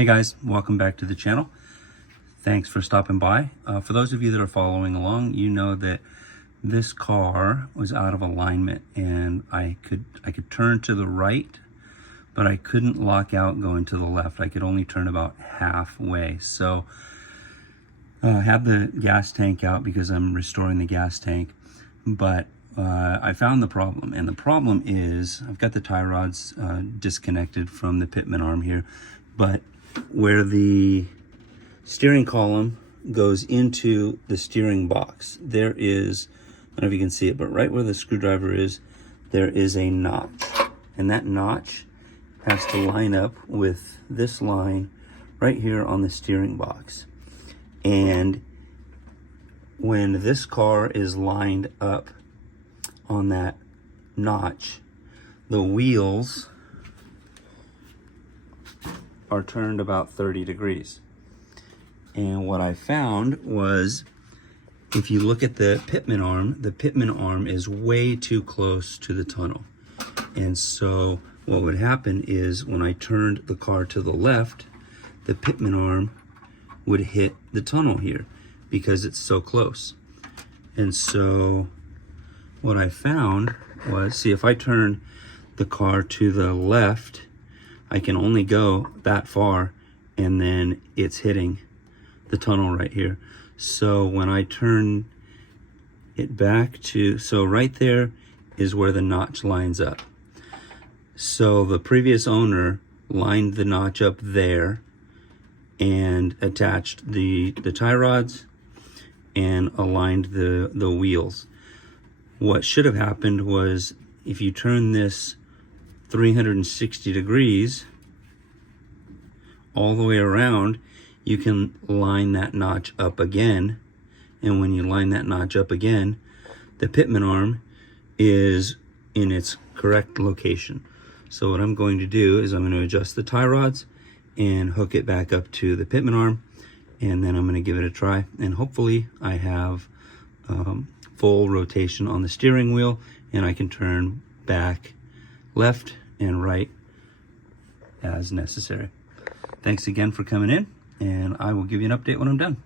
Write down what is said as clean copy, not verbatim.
Hey guys, welcome back to the channel. Thanks for stopping by. For those of you that are following along, you know that this car was out of alignment and I could turn to the right, but I couldn't lock out going to the left. I could only turn about halfway. So I have the gas tank out because I'm restoring the gas tank, but I found the problem, and the problem is I've got the tie rods disconnected from the Pitman arm here, but where the steering column goes into the steering box, there is, I don't know if you can see it, but right where the screwdriver is, there is a notch, and that notch has to line up with this line right here on the steering box. And when this car is lined up on that notch, the wheels are turned about 30 degrees. And what I found was, if you look at the Pitman arm is way too close to the tunnel. And so what would happen is when I turned the car to the left, the Pitman arm would hit the tunnel here because it's so close. And so what I found was, see, if I turn the car to the left, I can only go that far, and then it's hitting the tunnel right here. So when I turn it back to, so right there is where the notch lines up. So the previous owner lined the notch up there and attached the tie rods and aligned the wheels. What should have happened was, if you turn this 360 degrees all the way around, you can line that notch up again. And when you line that notch up again, the Pitman arm is in its correct location. So what I'm going to do is I'm going to adjust the tie rods and hook it back up to the Pitman arm, and then I'm going to give it a try, and hopefully I have full rotation on the steering wheel and I can turn back left and right as necessary. Thanks again for coming in, and I will give you an update when I'm done.